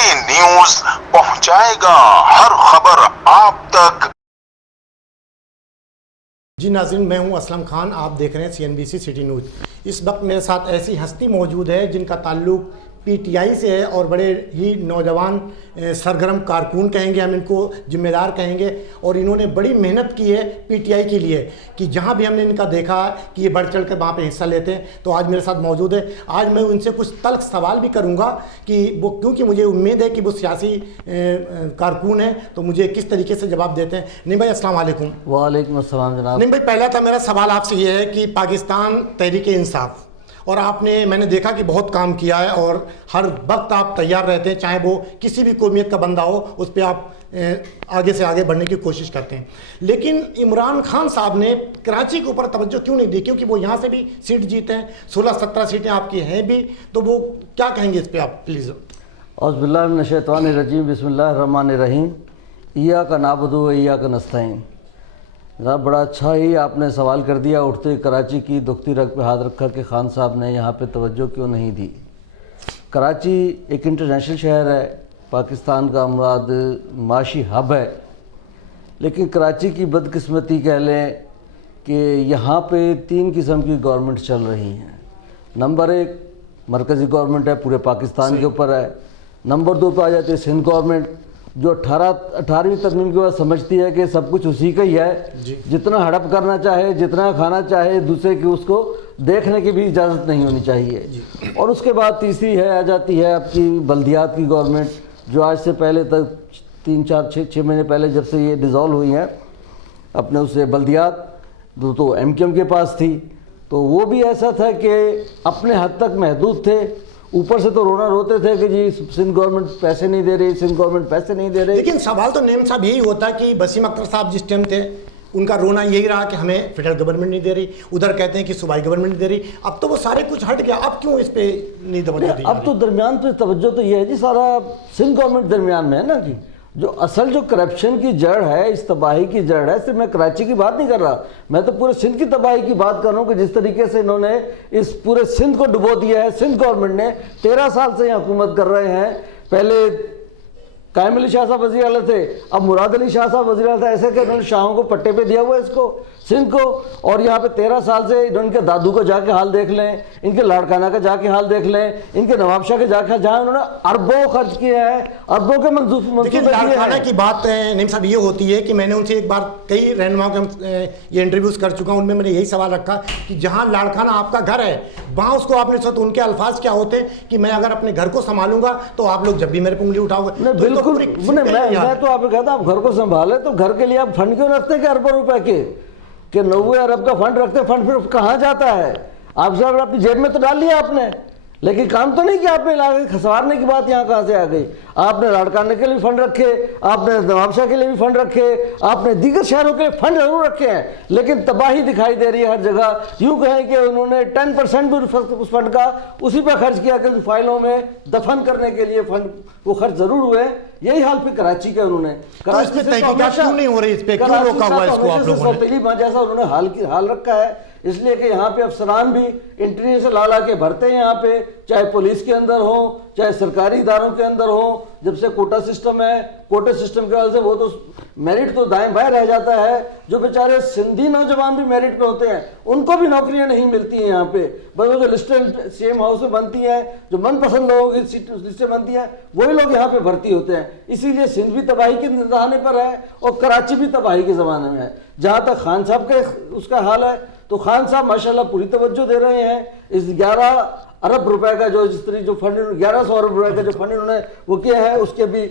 City news पहुंचाएगा हर खबर आप तक। जी नाज़रीन, मैं हूं असलम खान, आप देख रहे हैं CNBC सिटी न्यूज़। इस वक्त मेरे साथ ऐसी हस्ती मौजूद है जिनका ताल्लुक PTI से है और बड़े ही नौजवान सरगर्म कारकुन कहेंगे, हम इनको जिम्मेदार कहेंगे, और इन्होंने बड़ी मेहनत की है PTI के लिए कि जहां भी हमने इनका देखा कि ये बढ़ चढ़ कर वहाँ पे हिस्सा लेते हैं। तो आज मेरे साथ मौजूद है। आज मैं उनसे कुछ तल्ख सवाल भी करूँगा कि वो, क्योंकि मुझे उम्मीद है कि वो सियासी कारकुन हैं, तो मुझे किस तरीके से जवाब देते हैं। नहीं भाई, अस्सलाम वालेकुम। वालेकुम अस्सलाम जनाब। नहीं भाई, पहला था मेरा सवाल आपसे ये है कि पाकिस्तान तहरीक-ए-इंसाफ, और मैंने देखा कि बहुत काम किया है और हर वक्त आप तैयार रहते हैं, चाहे वो किसी भी कौमियत का बंदा हो, उस पर आप आगे से आगे बढ़ने की कोशिश करते हैं। लेकिन इमरान खान साहब ने कराची के ऊपर तवज्जो क्यों नहीं दी? क्योंकि वो यहाँ से भी सीट जीते हैं, 16-17 सीटें आपकी हैं भी, तो वो क्या कहेंगे इस पर आप प्लीज़? औज़ुबिल्लाहि मिनश्शैतानिर्रजीम, बिस्मिल्लाहिर्रहमानिर्रहीम, इय्याका नअबुदु व इय्याका नस्तईन। जनाब, बड़ा अच्छा ही आपने सवाल कर दिया। उठते कराची की दुखती रग पे हाथ रखा कि खान साहब ने यहाँ पे तवज्जो क्यों नहीं दी। कराची एक इंटरनेशनल शहर है, पाकिस्तान का मुराद माशी हब है, लेकिन कराची की बदकिस्मती कह लें कि यहाँ पे 3 किस्म की गवर्नमेंट चल रही हैं। नंबर 1 मरकज़ी गवर्नमेंट है, पूरे पाकिस्तान के ऊपर है। नंबर 2 पे आ जाती है सिंध गवर्नमेंट, जो 18वीं तरमीम के बाद समझती है कि सब कुछ उसी का ही है, जितना हड़प करना चाहे, जितना खाना चाहे, दूसरे की उसको देखने की भी इजाज़त नहीं होनी चाहिए। और उसके बाद तीसरी आ जाती है आपकी बल्दियात की गवर्नमेंट, जो आज से पहले तक 3-4-6 महीने पहले जब से ये डिज़ोल्व हुई हैं अपने उससे बल्दियात, तो MKM के पास थी, तो वो भी ऐसा था कि अपने हद तक महदूद थे। ऊपर से तो रोते थे कि जी सिंध गवर्नमेंट पैसे नहीं दे रही, सिंध गवर्नमेंट पैसे नहीं दे रही। लेकिन सवाल तो नेम साहब यही होता कि वसीम अख्तर साहब जिस टाइम थे, उनका रोना यही रहा कि हमें फेडरल गवर्नमेंट नहीं दे रही, उधर कहते हैं कि सूबाई गवर्नमेंट नहीं दे रही। अब तो वो सारे कुछ हट गया, अब क्यों इस पे नहीं तवज्जो दी? अब तो दरमियान पे तवज्जो तो ये है जी, सारा सिंध गवर्नमेंट दरमियान में है ना जी। जो असल जो करप्शन की जड़ है, इस तबाही की जड़ है, सिर्फ मैं कराची की बात नहीं कर रहा, मैं तो पूरे सिंध की तबाही की बात कर रहा हूँ कि जिस तरीके से इन्होंने इस पूरे सिंध को डुबो दिया है। सिंध गवर्नमेंट ने 13 साल से यहाँ हुकूमत कर रहे हैं। पहले कायम अली शाह साहब वज़ीर आला थे, अब मुराद अली शाह साहब वज़ीर आला थे। ऐसे कि इन्होंने शाहों को पट्टे पे दिया हुआ है इसको, सिंध को। और यहाँ पे 13 साल से इनके दादू को जाके हाल देख लें, इनके लाड़काना का जाके हाल देख लें, इनके नवाब शाह के जाके, जहाँ उन्होंने अरबों खर्च किए हैं, अरबों के देखिए, लाड़काना की बात नीम साहब ये होती है कि मैंने उनसे एक बार कई रहनुमाओं के ये इंटरव्यूज़ कर चुका हूँ, उनमें मैंने यही सवाल रखा कि जहाँ लाड़काना आपका घर है, वहाँ उसको आपने सोचा, तो उनके अल्फाज क्या होते हैं कि मैं अगर अपने घर को संभालूंगा तो आप लोग जब भी मेरे पे उंगली उठाओगे। बिल्कुल, मैं तो आपको कहता हूँ, आप घर को संभाले तो घर के लिए आप फंड क्यों रखते हैं अरबों रुपए के 90 अरब का फंड रखते, फंड फिर कहाँ जाता है? आप सब अपनी जेब में तो डाल लिया आपने, लेकिन काम तो नहीं किया आपने। लाके खसवारने की बात यहाँ कहाँ से आ गई? आपने लाड़काने के लिए फंड रखे, आपने नवाबशाह के लिए भी फंड रखे, आपने दीगर शहरों के लिए फंड जरूर रखे हैं, लेकिन तबाही दिखाई दे रही है हर जगह। यूँ कहें कि उन्होंने 10% भी उस फंड का उसी पर खर्च किया कि फाइलों में दफन करने के लिए फंड वो खर्च जरूर हुए। यही हाल फिर कराची का उन्होंने, कराची में तहकीकात क्यों नहीं हो रही इस पे? क्यों रोका हुआ इसको आप लोगों ने? जैसा उन्होंने हाल रखा है, इसलिए कि यहाँ पे अफसरान भी इंटरव्यू से ला के भरते हैं यहाँ पे, चाहे पुलिस के अंदर हो, चाहे सरकारी इदारों के अंदर हो। जब से कोटा सिस्टम है, कोटे सिस्टम के वजह से वो तो मेरिट तो दाएं बाएं रह जाता है। जो बेचारे सिंधी नौजवान भी मेरिट पे होते हैं, उनको भी नौकरियां नहीं मिलती हैं यहाँ पे। बस वो जो लिस्टें CM हाउस में बनती हैं, जो मनपसंद लोगों की लिस्टें बनती हैं, वही लोग यहाँ पे भर्ती होते हैं। इसीलिए सिंध भी तबाही के निशाने पर है और कराची भी तबाही के ज़माने में है। जहाँ तक खान साहब के उसका हाल है, तो खान साहब माशाल्लाह पूरी तवज्जो दे रहे हैं। इस 11 अरब रुपए का जो जिस तरह जो फंड, 1100 अरब रुपए का जो फंड इन्होंने वो किया है, उसके भी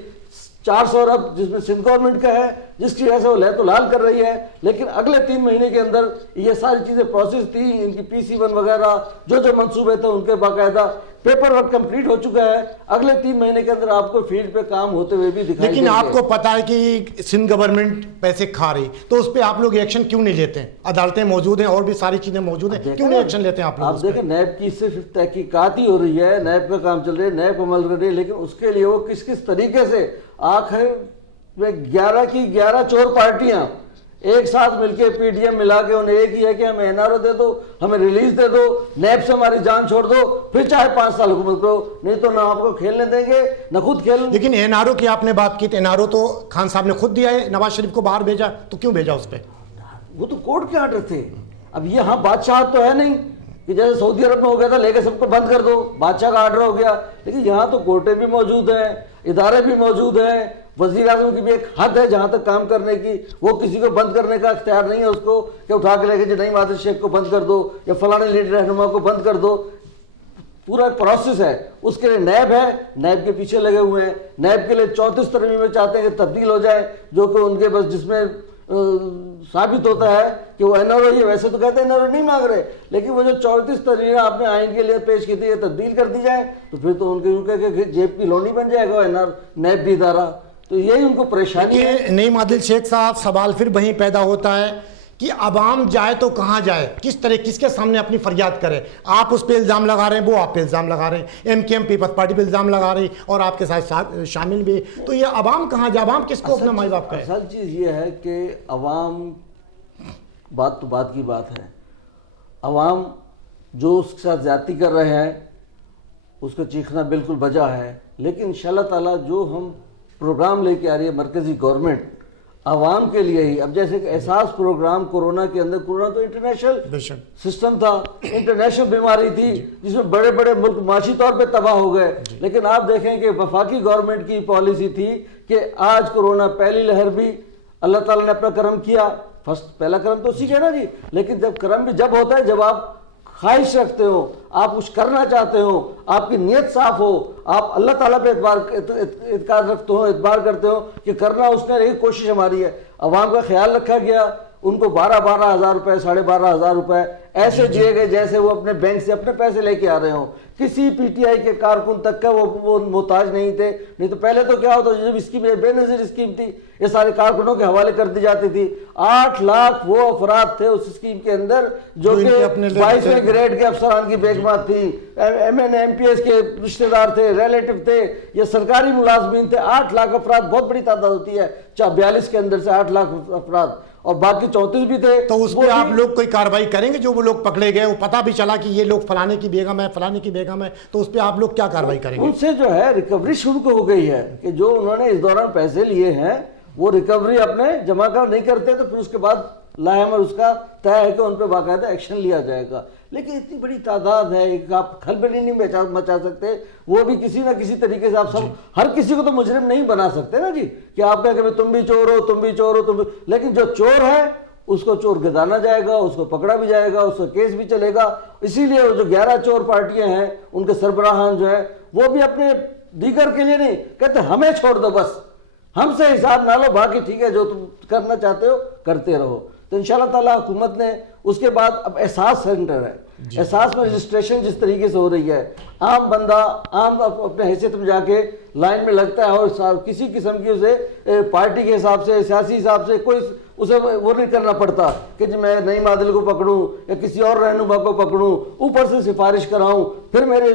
400 अरब जिसमें सिंध गवर्नमेंट का है, जिसकी वजह से वो लहतो लाल कर रही है। लेकिन अगले 3 महीने के अंदर ये सारी चीज़ें प्रोसेस थी, इनकी PC1 वगैरह जो मंसूबे थे उनके बाकायदा पेपर वर्क कंप्लीट हो चुका है। अगले 3 महीने के अंदर आपको फील्ड पे काम होते हुए भी दिखाई। लेकिन आपको पता है कि सिंध गवर्नमेंट पैसे खा रही, तो उस पर आप लोग एक्शन क्यों नहीं लेते हैं? अदालतें मौजूद हैं और भी सारी चीजें मौजूद हैं, क्यों नहीं एक्शन लेते हैं आप लोग? आप देखें, नैब की सिर्फ तहकीकात ही हो रही है, नैब का काम चल रहा है, नैब अमल कर रही है, लेकिन उसके लिए वो किस किस तरीके से आखिर में 11 की 11 चोर पार्टियां ایک ساتھ مل کے پی ڈی ایم ملا کے انہیں ایک ہی ہے کہ ہمیں این آر او دے دو, ہمیں ریلیز دے دو, نیب سے ہماری جان چھوڑ دو, پھر چاہے 5 سال حکومت کرو, نہیں تو نہ آپ کو کھیلنے دیں گے نہ خود کھیلیں. لیکن این آر او کی آپ نے بات کی تو این آر او تو خان صاحب نے خود دیا ہے, نواز شریف کو باہر بھیجا, تو کیوں بھیجا اس پہ؟ وہ تو کورٹ کے آرڈر تھے. اب یہاں بادشاہت تو ہے نہیں کہ جیسے سعودی عرب میں ہو گیا تھا لے کے سب کو بند کر دو, بادشاہ کا آرڈر ہو گیا. لیکن یہاں تو کورٹیں بھی موجود ہیں, ادارے بھی موجود ہیں, وزیر اعظم کی بھی ایک حد ہے جہاں تک کام کرنے کی. وہ کسی کو بند کرنے کا اختیار نہیں ہے اس کو کہ اٹھا کے لے کے نعیم عادل شیخ کو بند کر دو یا فلاں لیڈر رہنما کو بند کر دو. پورا پروسیس ہے, اس کے لیے نیب ہے, نیب کے پیچھے لگے ہوئے ہیں. نیب کے لیے 34 ترمیمیں چاہتے ہیں کہ تبدیل ہو جائے, جو کہ ان کے بس جس میں ثابت ہوتا ہے کہ وہ این آر او ہی ہے. ویسے تو کہتے ہیں این آر او نہیں مانگ رہے, لیکن وہ جو 34 ترمیمیں آپ نے آئین کے لیے پیش کی تھی یہ تبدیل کر دی جائے تو پھر تو ان کے یوں کہ جیب کی لونی بن جائے گا این آر نیب بھی ادارہ. تو یہی ان کو پریشانی ہے. نعیم عادل شیخ صاحب, سوال پھر وہیں پیدا ہوتا ہے کہ عوام جائے تو کہاں جائے, کس طرح کس کے سامنے اپنی فریاد کرے؟ آپ اس پہ الزام لگا رہے ہیں, وہ آپ پہ الزام لگا رہے ہیں, ایم کے ایم پیپلز پارٹی پہ الزام لگا رہی اور آپ کے ساتھ شامل بھی. تو یہ عوام کہاں جائے, عوام کس کو اپنا مائی باپ کہے؟ اصل چیز یہ ہے کہ عوام, بات تو بات کی بات ہے, عوام جو اس کے ساتھ زیادتی کر رہے ہیں اس کو چیخنا بالکل بجا ہے. لیکن انشاءاللہ تعالیٰ جو ہم پروگرام لے کے آ رہی ہے مرکزی گورنمنٹ عوام کے لیے ہی, اب جیسے کہ احساس پروگرام کورونا کے اندر, کورونا تو انٹرنیشنل سسٹم تھا, انٹرنیشنل بیماری تھی جس میں بڑے بڑے ملک معاشی طور پہ تباہ ہو گئے. لیکن آپ دیکھیں کہ وفاقی گورنمنٹ کی پالیسی تھی کہ آج کورونا پہلی لہر بھی اللہ تعالیٰ نے اپنا کرم کیا, پہلا کرم تو اسی کا ہے نا جی. لیکن جب کرم بھی جب ہوتا ہے جب آپ خواہش رکھتے ہو, آپ کچھ کرنا چاہتے ہو, آپ کی نیت صاف ہو, آپ اللہ تعالیٰ پہ اعتقاد رکھتے ہو, اعتبار کرتے ہو کہ کرنا اس نے ایک کوشش ہماری ہے. عوام کا خیال رکھا گیا, ان کو 12,000 روپے 12,500 روپے ایسے دیے گئے جیسے وہ اپنے بینک سے اپنے پیسے لے کے آ رہے ہوں. کسی پی ٹی آئی کے کارکن تک کا وہ محتاج نہیں تھے. نہیں تو پہلے تو کیا ہوتا, جب اسکیم بے نظیر اسکیم تھی یہ سارے کارکنوں کے حوالے کر دی جاتی تھی. 8 لاکھ وہ افراد تھے اس اسکیم کے اندر جو کہ 22ویں گریڈ کے افسران کی بیگمات تھی, M N M P S کے رشتہ دار تھے, ریلیٹو تھے, یہ سرکاری ملازمین تھے. 8 لاکھ افراد بہت بڑی تعداد ہوتی ہے, 42 کے اندر سے 8 لاکھ افراد, اور باقی 34 بھی تھے. تو اس پہ آپ لوگ کوئی کارروائی کریں گے؟ جو وہ لوگ پکڑے گئے, وہ پتہ بھی چلا کہ یہ لوگ فلانے کی بیگم ہے, فلانے کی بیگم ہے, تو اس پہ آپ لوگ کیا کارروائی کریں گے؟ ان سے جو ہے ریکوری شروع ہو گئی ہے کہ جو انہوں نے اس دوران پیسے لیے ہیں وہ ریکوری اپنے جمع کر نہیں کرتے تو پھر اس کے بعد لاہمر اس کا طے ہے کہ ان پہ باقاعدہ ایکشن لیا جائے گا. لیکن اتنی بڑی تعداد ہے کہ آپ کھلبلی نہیں مچا سکتے. وہ بھی کسی نہ کسی طریقے سے آپ سب ہر کسی کو تو مجرم نہیں بنا سکتے نا جی, کہ آپ کہیں کہ تم بھی چور ہو, تم بھی چور ہو, تم بھی. لیکن جو چور ہے اس کو چور گردانا جائے گا, اس کو پکڑا بھی جائے گا, اس کا کیس بھی چلے گا. اسی لیے جو 11 چور پارٹیاں ہیں ان کے سربراہان جو ہیں وہ بھی اپنے دیگر کے لیے نہیں کہتے ہمیں چھوڑ دو, بس ہم سے حساب نہ لو, باقی ٹھیک ہے جو تم کرنا چاہتے ہو کرتے رہو. تو انشاءاللہ تعالیٰ حکومت نے اس کے بعد اب احساس سینٹر ہے, احساس میں رجسٹریشن جس طریقے سے ہو رہی ہے, عام بندہ عام اپنے حیثیت میں جا کے لائن میں لگتا ہے اور کسی قسم کی اسے پارٹی کے حساب سے سیاسی حساب سے کوئی اسے وہ نہیں کرنا پڑتا کہ جی میں نعیم عادل کو پکڑوں یا کسی اور رہنما کو پکڑوں, اوپر سے سفارش کراؤں پھر میرے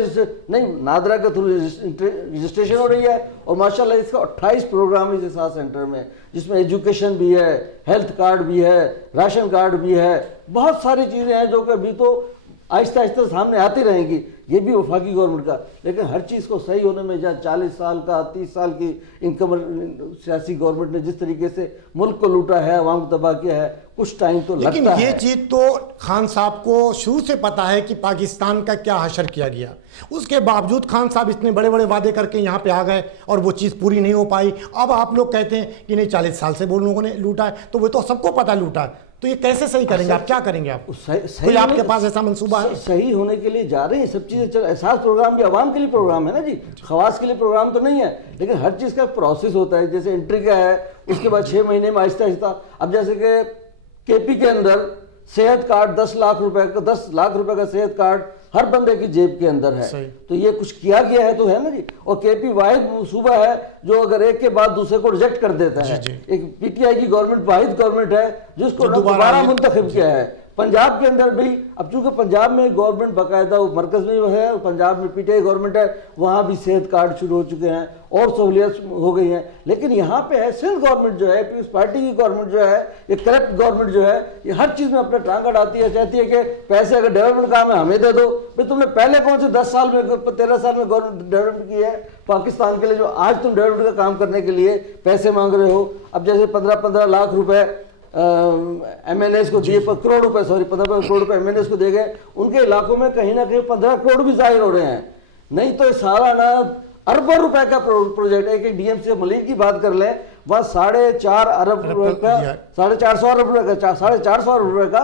نہیں. نادرا کے تھرو رجسٹریشن ہو رہی ہے اور ماشاءاللہ اس کا 28 پروگرام اس احساس سینٹر میں, جس میں ایجوکیشن بھی ہے, ہیلتھ کارڈ بھی ہے, راشن کارڈ بھی ہے, بہت ساری چیزیں ہیں جو کہ ابھی تو آہستہ آہستہ سامنے آتی رہیں گی. یہ بھی وفاقی گورنمنٹ کا, لیکن ہر چیز کو صحیح ہونے میں جہاں 40 سال کا 30 سال کی انکم سیاسی گورنمنٹ نے جس طریقے سے ملک کو لوٹا ہے, عوام کو تباہ کیا ہے, کچھ ٹائم تو لگتا ہے. لیکن یہ چیز تو خان صاحب کو شروع سے پتا ہے کہ پاکستان کا کیا حشر کیا گیا, اس کے باوجود خان صاحب اتنے بڑے بڑے وعدے کر کے یہاں پہ آ گئے اور وہ چیز پوری نہیں ہو پائی. اب آپ لوگ کہتے ہیں کہ نہیں 40 سال سے وہ لوگوں نے لوٹا ہے, تو وہ تو سب کو پتا لوٹا ہے, تو یہ کیسے صحیح کریں گے آپ, کیا کریں گے آپ؟ کوئی آپ کے پاس ایسا منصوبہ ہے؟ صحیح ہونے کے لیے جا رہے ہیں سب چیزیں. احساس پروگرام بھی عوام کے لیے پروگرام ہے نا جی, خواص کے لیے پروگرام تو نہیں ہے, لیکن ہر چیز کا پروسیس ہوتا ہے. جیسے انٹری کا ہے, اس کے بعد 6 مہینے میں آہستہ آہستہ. اب جیسے کہ کے پی کے اندر صحت کارڈ 10 لاکھ روپے کا صحت کارڈ ہر بندے کی جیب کے اندر ہے, تو یہ کچھ کیا گیا ہے تو ہے نا جی. اور کے پی واحد صوبہ ہے جو اگر ایک کے بعد دوسرے کو ریجیکٹ کر دیتا ہے. ایک پی ٹی آئی کی گورنمنٹ واحد گورنمنٹ ہے جس کو دوبارہ منتخب کیا ہے. पंजाब के अंदर भी, अब चूंकि पंजाब में गवर्नमेंट बाकायदा मरकज़ में है और पंजाब में पीटीआई गवर्नमेंट है, वहाँ भी सेहत कार्ड शुरू हो चुके हैं और सहूलियत हो गई हैं। लेकिन यहाँ पे है सिंध गवर्नमेंट जो है, पीपल्स पार्टी की गवर्नमेंट जो है, ये करप्ट गवर्नमेंट जो है, ये हर चीज़ में अपना टांग अड़ाती है, चाहती है कि पैसे अगर डेवलपमेंट काम है हमें दे दो। भाई तुमने पहले कौन से 10 साल में 13 साल में गवर्नमेंट डेवलपमेंट की है पाकिस्तान के लिए, जो आज तुम डेवलपमेंट का काम करने के लिए पैसे मांग रहे हो। अब जैसे 15-15 लाख रुपए MNAs को दिए, करोड़ रुपए, सॉरी 15 करोड़ रुपए MNAs को दे गए, उनके इलाकों में कहीं ना कहीं 15 करोड़ भी जाहिर हो रहे हैं। नहीं तो सारा ना अरबों रुपए का प्रोजेक्ट है कि DMC मलिक की बात कर लें, वह 4.5 अरब रुपए का, 450 अरब रुपए का, 450 अरब रुपए का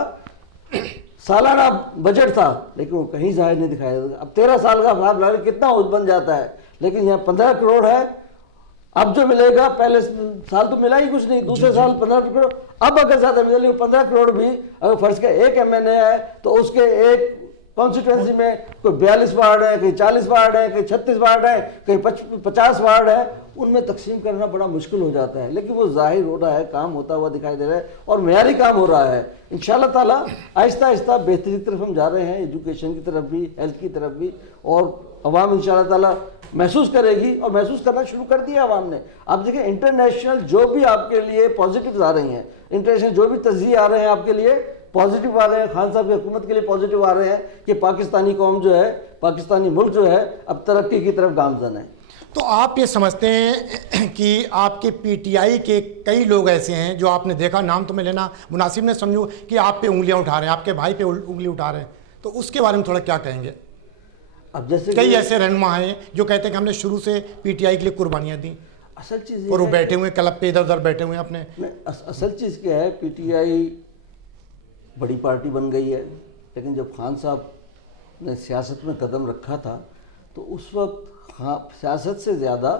सालाना बजट था, लेकिन वो कहीं जाहिर नहीं दिखाया। अब 13 साल का हिसाब लगा कितना बन जाता है, लेकिन यहाँ 15 करोड़ है। अब जो मिलेगा, पहले साल तो मिला ही कुछ नहीं, दूसरे साल 15 करोड़, अब अगर ज्यादा मिले 15 करोड़ भी अगर फर्ज का एक MNA है तो उसके एक कॉन्स्टिट्यूंसी में कोई 42 वार्ड है, कहीं 40 वार्ड है, कहीं 36 वार्ड है, कहीं 50 वार्ड है, उनमें तकसीम करना बड़ा मुश्किल हो जाता है। लेकिन वो जाहिर हो रहा है, काम होता हुआ दिखाई दे रहा है और मेयारी काम हो रहा है। इंशाल्लाह ताला आहिस्ता आहिस्ता बेहतरी की तरफ हम जा रहे हैं, एजुकेशन की तरफ भी, हेल्थ की तरफ भी, और अवाम इंशाल्लाह ताला महसूस करेगी और महसूस करना शुरू कर दिया अवाम ने। आप देखिए इंटरनेशनल जो भी आपके लिए पॉजिटिव आ रही हैं, इंटरनेशनल जो भी तज़किये आ रहे हैं आपके लिए पॉजिटिव आ रहे हैं, खान साहब की हुकूमत के लिए पॉजिटिव आ रहे हैं कि पाकिस्तानी कौम जो है, पाकिस्तानी मुल्क जो है अब तरक्की की तरफ गामजन है। तो आप ये समझते हैं कि आपके PTI के कई लोग ऐसे हैं जो आपने देखा, नाम तो मैं लेना मुनासिब नहीं समझूं, कि आप पे उंगलियां उठा रहे हैं, आपके भाई पे उंगली उठा रहे हैं, तो उसके बारे में थोड़ा क्या कहेंगे? अब जैसे कई ऐसे रहनुमा हैं जो कहते हैं कि हमने शुरू से PTI के लिए कुर्बानियाँ दी, असल चीज़ और वो बैठे हुए क्लब पे इधर उधर बैठे हुए अपने। असल चीज़ क्या है, PTI बड़ी पार्टी बन गई है, लेकिन जब खान साहब ने सियासत में कदम रखा था तो उस वक्त सियासत से ज़्यादा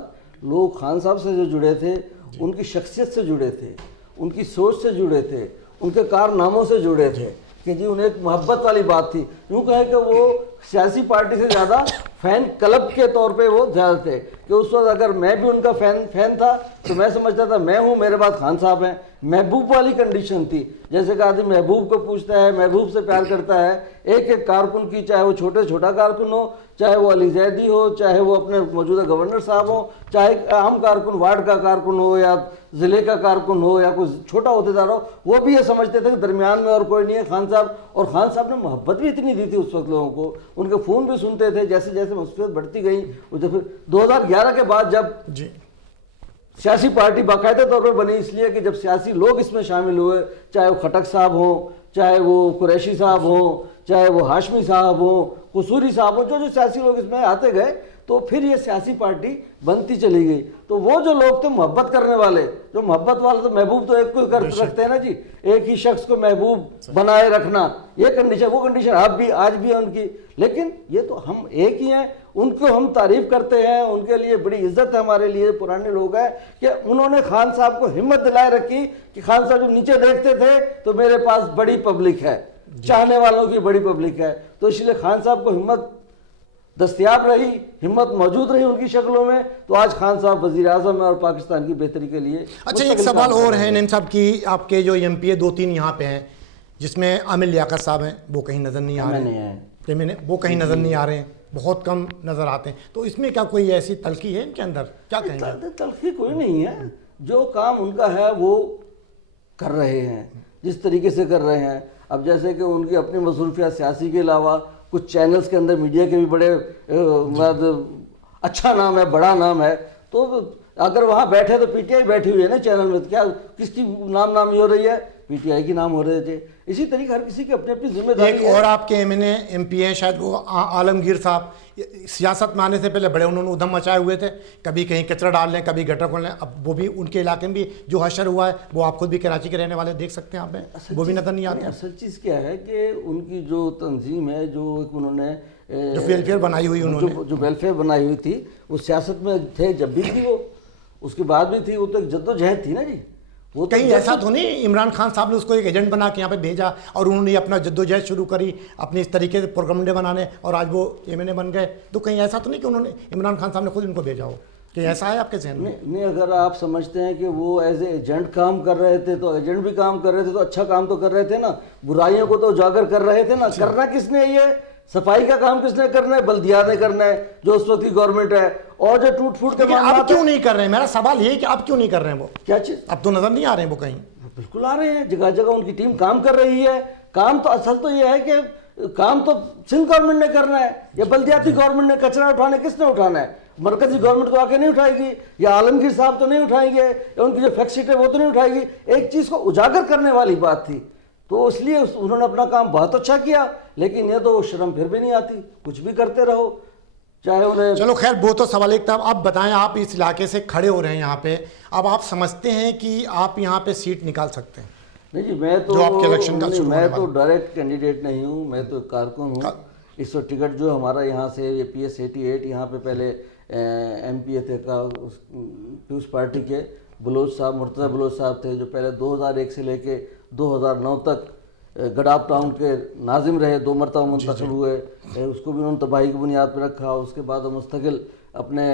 लोग खान साहब से जो जुड़े थे, उनकी शख्सियत से जुड़े थे, उनकी सोच से जुड़े थे, उनके कारनामों से जुड़े थे, कि जी उन्हें एक मोहब्बत वाली बात थी। यूँ कहें कि वो सियासी पार्टी से ज़्यादा फ़ैन क्लब के तौर पे वो ज़्यादा थे, कि उस वक्त अगर मैं भी उनका फ़ैन था तो मैं समझता था मैं हूँ, मेरे बाद खान साहब हैं। महबूब वाली कंडीशन थी, जैसे कि आदमी महबूब को पूछता है, महबूब से प्यार करता है। एक एक कारकुन की, चाहे वो छोटा कारकुन हो, चाहे वो अली जैदी हो, चाहे वो अपने मौजूदा गवर्नर साहब हो, चाहे आम कारकुन, वार्ड का कारकुन हो या ज़िले का कारकुन हो या कोई छोटा अहदेदार हो, वो भी ये समझते थे कि दरमियान में और कोई नहीं है खान साहब। और खान साहब ने मोहब्बत भी इतनी दी थी उस वक्त लोगों को, उनके फ़ोन भी सुनते थे। जैसे जैसे मुसीबत बढ़ती गई, वो फिर 2011 के बाद जब सियासी पार्टी बाकायदा तौर पर बनी, इसलिए कि जब सियासी लोग इसमें शामिल हुए, चाहे वो खटक साहब हो, चाहे वो कुरैशी साहब हो, चाहे वो हाशमी साहब हो, कसूरी साहब हो, जो सियासी लोग इसमें आते गए, तो फिर ये सियासी पार्टी बनती चली गई। तो वो जो लोग थे मोहब्बत करने वाले, जो मोहब्बत वाले, तो महबूब तो एक को कर रखते हैं ना जी, एक ही शख्स को महबूब बनाए रखना, ये कंडीशन, वो कंडीशन अब भी आज भी है उनकी। लेकिन ये तो हम एक ही हैं, उनको हम तारीफ करते हैं, उनके लिए बड़ी इज्जत है हमारे लिए, पुराने लोग हैं, कि उन्होंने खान साहब को हिम्मत दिलाए रखी कि खान साहब जब नीचे देखते थे तो मेरे पास बड़ी पब्लिक है, चाहने वालों की बड़ी पब्लिक है। तो इसलिए खान साहब को हिम्मत दस्तयाब रही, हिम्मत मौजूद रही उनकी शक्लों में, तो आज खान साहब वज़ीर आज़म है और पाकिस्तान की बेहतरी के लिए। अच्छा, एक सवाल और है नईम साहब की, आपके जो MPA 2-3 यहाँ पे हैं, जिसमें आमिर लियाकत साहब हैं, वो कहीं नज़र नहीं आ रहे हैं, वो कहीं नज़र नहीं आ रहे हैं, बहुत कम नज़र आते हैं। तो इसमें क्या कोई ऐसी तलखी है इनके अंदर, क्या कहेंगे? तलखी कोई नहीं है, जो काम उनका है वो कर रहे हैं, जिस तरीके से कर रहे हैं। अब जैसे कि उनकी अपनी मसरूफियात सियासी के अलावा कुछ चैनल्स के अंदर मीडिया के भी बड़े अच्छा नाम है, बड़ा नाम है, तो अगर वहाँ बैठे तो PTI बैठी हुई है ना चैनल में, तो क्या किसकी नाम हो रही है? PTI की नाम हो रहे थे। इसी तरीके हर किसी की अपनी अपनी जिम्मेदारी है। और आपके MNA MP हैं शायद वो आलमगीर साहब, सियासत में आने से पहले बड़े उन्होंने उधम मचाए हुए थे, कभी कहीं कचरा डाल लें, कभी गटर खोल लें। अब वो भी उनके इलाके में भी जो हशर हुआ है, वो आप खुद भी कराची के रहने वाले देख सकते हैं, आप में वो भी नजर नहीं आते हैं। असल चीज़ क्या है कि उनकी जो तंजीम है, जो उन्होंने जो वेलफेयर बनाई हुई, उन्होंने जो वेलफेयर बनाई हुई थी, वो सियासत में थे जब भी थी, वो उसके बाद भी थी, वो तो जद्दोजहद थी ना जी। वो कहीं ऐसा तो नहीं इमरान खान साहब ने उसको एक एजेंट बना के यहाँ पे भेजा और उन्होंने अपना जद्दोजहद शुरू करी अपने इस तरीके से प्रोग्रामडे बनाने, और आज वो MNA बन गए? तो कहीं ऐसा तो नहीं कि उन्होंने, इमरान खान साहब ने खुद इनको भेजा हो? کہ ایسا ہے آپ کے ذہن میں؟ نہیں, اگر آپ سمجھتے ہیں کہ وہ ایز اے ایجنٹ کام کر رہے تھے تو ایجنٹ بھی کام کر رہے تھے تو اچھا کام تو کر رہے تھے نا, برائیوں کو تو اجاگر کر رہے تھے نا. کرنا کس نے, یہ صفائی کا کام کس نے کرنا ہے؟ بلدیات نے کرنا ہے جو اس وقت کی گورنمنٹ ہے. اور جو ٹوٹ پھوٹ کے اب کیوں نہیں کر رہے ہیں, میرا سوال یہ ہے کہ اب کیوں نہیں کر رہے ہیں وہ؟ کیا چیز؟ اب تو نظر نہیں آ رہے ہیں وہ کہیں. بالکل آ رہے ہیں, جگہ جگہ ان کی ٹیم کام کر رہی ہے. کام تو اصل تو یہ ہے کہ کام تو سندھ گورنمنٹ نے کرنا ہے, یا بلدیاتی گورنمنٹ نے. کچرا اٹھانا کس نے اٹھانا ہے؟ مرکزی گورنمنٹ تو آ کے نہیں اٹھائے گی, یا عالمگیر صاحب تو نہیں اٹھائیں گے, یا ان کی جو فیکٹ شیٹ ہے وہ تو نہیں اٹھائے گی. ایک چیز کو اجاگر کرنے والی بات تھی, تو اس لیے انہوں نے اپنا کام بہت اچھا کیا. لیکن یہ تو شرم پھر بھی نہیں آتی, کچھ بھی کرتے رہو چاہے انہیں. چلو خیر, وہ تو سوال ایک تھا. اب بتائیں, آپ اس علاقے سے کھڑے ہو رہے ہیں یہاں پہ, اب آپ سمجھتے ہیں کہ آپ یہاں پہ سیٹ نکال سکتے ہیں؟ نہیں جی, میں تو جو آپ کے الیکشن کا شروع میں تو ڈائریکٹ کینڈیڈیٹ نہیں ہوں, میں تو کارکن ہوں. اس وقت ٹکٹ جو ہمارا یہاں سے یہ PS 88 یہاں پہ پہلے MP تھے پیپلز پارٹی کے بلوچ صاحب, مرتضیٰ بلوچ صاحب تھے, جو پہلے 2001 سے لے کے 2009 تک گڈاپ ٹاؤن کے ناظم رہے, 2 مرتبہ منتخب ہوئے. اس کو بھی انہوں نے تباہی کی بنیاد پہ رکھا. اس کے بعد وہ مستقل اپنے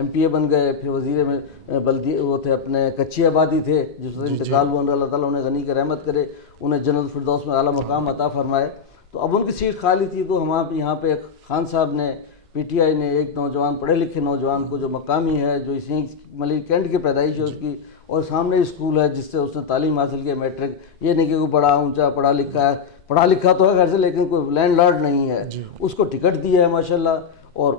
MPA بن گئے. پھر وزیر میں بلدی وہ تھے, اپنے کچی آبادی تھے, جس سے انتقال ہوا. اللہ تعالیٰ انہیں غنی کی رحمت کرے, انہیں جنت الفردوس میں اعلیٰ مقام عطا فرمائے. تو اب ان کی سیٹ خالی تھی, تو ہم یہاں پہ خان صاحب نے, PTI نے ایک نوجوان, پڑھے لکھے نوجوان کو, جو مقامی ہے, جو اسی ملک کینٹ کی پیدائش ہے اس کی, اور سامنے اسکول ہے جس سے اس نے تعلیم حاصل کی میٹرک. یہ نہیں کہ کوئی بڑا اونچا پڑھا لکھا ہے, پڑھا لکھا تو ہے گھر سے, لیکن کوئی لینڈ لارڈ نہیں ہے. اس کو ٹکٹ دیا ہے ماشاءاللہ. اور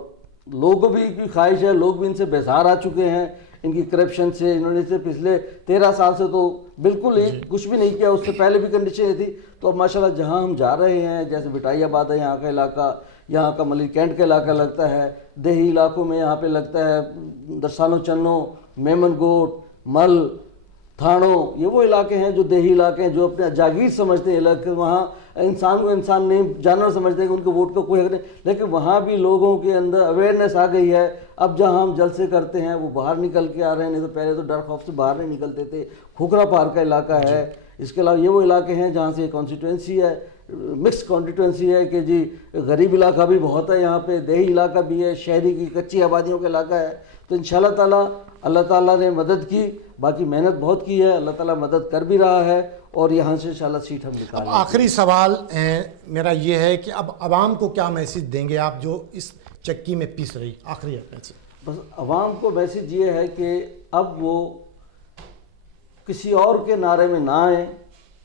لوگوں کو بھی کی خواہش ہے, لوگ بھی ان سے بیزار آ چکے ہیں ان کی کرپشن سے. انہوں نے سے پچھلے 13 سال سے تو بالکل ہی کچھ بھی نہیں کیا, اس سے پہلے بھی کنڈیشن تھی. تو اب ماشاءاللہ جہاں ہم جا رہے ہیں, جیسے بٹائی آباد ہے یہاں کا علاقہ, یہاں کا ملک کینٹ کا علاقہ لگتا ہے, دیہی علاقوں میں یہاں پہ لگتا ہے درسانو چنو, میمن گوٹ, مل, تھانوں. یہ وہ علاقے ہیں جو دیہی علاقے ہیں, جو اپنے جاگیر سمجھتے ہیں علاقے. وہاں انسان کو انسان نہیں, جانور سمجھتے ہیں کہ ان کے ووٹ کا کوئی حق نہیں. لیکن وہاں بھی لوگوں کے اندر اویئرنیس آ گئی ہے. اب جہاں ہم جلسے کرتے ہیں وہ باہر نکل کے آ رہے ہیں, نہیں تو پہلے تو ڈر خوف سے باہر نہیں نکلتے تھے. کھوکھرا پہاڑ کا علاقہ ہے. اس کے علاوہ یہ وہ علاقے ہیں جہاں سے کانسٹیٹوئنسی ہے, مکس کانسٹیٹوئنسی ہے, کہ جی غریب علاقہ بھی بہت ہے یہاں پہ, دیہی علاقہ بھی ہے, شہری کی کچی آبادیوں کا علاقہ ہے. تو انشاءاللہ تعالیٰ اللہ تعالیٰ نے مدد کی, باقی محنت بہت کی ہے, اللہ تعالیٰ مدد کر بھی رہا ہے, اور یہاں سے انشاءاللہ سیٹ ہم نکالیں. آخری سوال میرا یہ ہے کہ اب عوام کو کیا میسیج دیں گے آپ, جو اس چکی میں پیس رہی؟ آخری میسیج. بس عوام کو میسیج یہ ہے کہ اب وہ کسی اور کے نعرے میں نہ آئیں,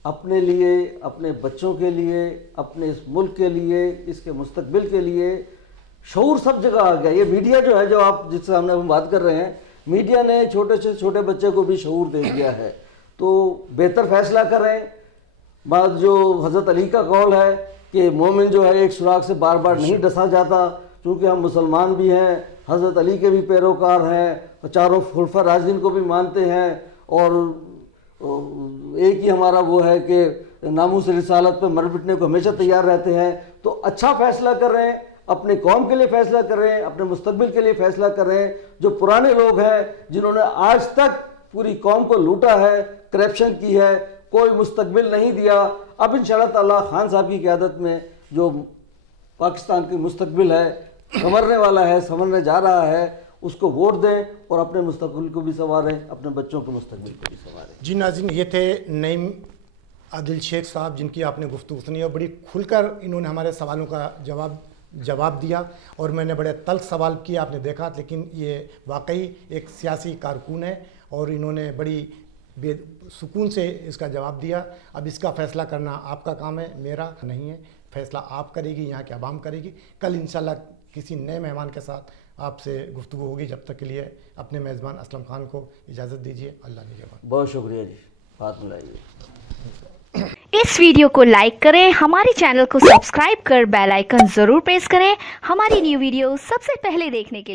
اپنے لیے, اپنے بچوں کے لیے, اپنے اس ملک کے لیے, اس کے مستقبل کے لیے. شعور سب جگہ آ گیا. یہ میڈیا جو ہے, جو آپ جس سے ہم نے بات کر رہے ہیں, میڈیا نے چھوٹے سے چھوٹے بچے کو بھی شعور دے دیا ہے. تو بہتر فیصلہ کریں. بعد جو حضرت علی کا قول ہے کہ مومن جو ہے ایک سراغ سے بار بار نہیں ڈسا جاتا, چونکہ ہم مسلمان بھی ہیں, حضرت علی کے بھی پیروکار ہیں, چاروں خلفاء راشدین کو بھی مانتے ہیں, اور ایک ہی ہمارا وہ ہے کہ ناموس رسالت پہ مر مٹنے کو ہمیشہ تیار رہتے ہیں. تو اچھا فیصلہ کریں, اپنے قوم کے لیے فیصلہ کریں, اپنے مستقبل کے لیے فیصلہ کریں. جو پرانے لوگ ہیں جنہوں نے آج تک پوری قوم کو لوٹا ہے, کرپشن کی ہے, کوئی مستقبل نہیں دیا, اب انشاءاللہ تعالیٰ خان صاحب کی قیادت میں جو پاکستان کی مستقبل ہے, سنورنے والا ہے, سنورنے جا رہا ہے, اس کو ووٹ دیں اور اپنے مستقبل کو بھی سنواریں, اپنے بچوں کے مستقبل کو بھی سنواریں. جی ناظرین, یہ تھے نعیم عادل شیخ صاحب, جن کی آپ نے گفتگو سنی, اور بڑی کھل کر انہوں نے ہمارے سوالوں کا جواب دیا, اور میں نے بڑے تلخ سوال کیے, آپ نے دیکھا. لیکن یہ واقعی ایک سیاسی کارکن ہے, اور انہوں نے بڑی بے سکون سے اس کا جواب دیا. اب اس کا فیصلہ کرنا آپ کا کام ہے, میرا نہیں ہے. فیصلہ آپ کرے گی, یہاں کے عوام کرے گی. کل انشاءاللہ کسی نئے مہمان کے ساتھ آپ سے گفتگو ہوگی. جب تک کے لیے اپنے میزبان اسلم خان کو اجازت دیجیے. اللہ نگہبان. بہت شکریہ جی, ہاتھ ملائیے. اس ویڈیو کو لائک کریں, ہمارے چینل کو سبسکرائب کر بیل آئیکن ضرور پریس کریں ہماری نیو ویڈیو سب سے پہلے دیکھنے کے لیے.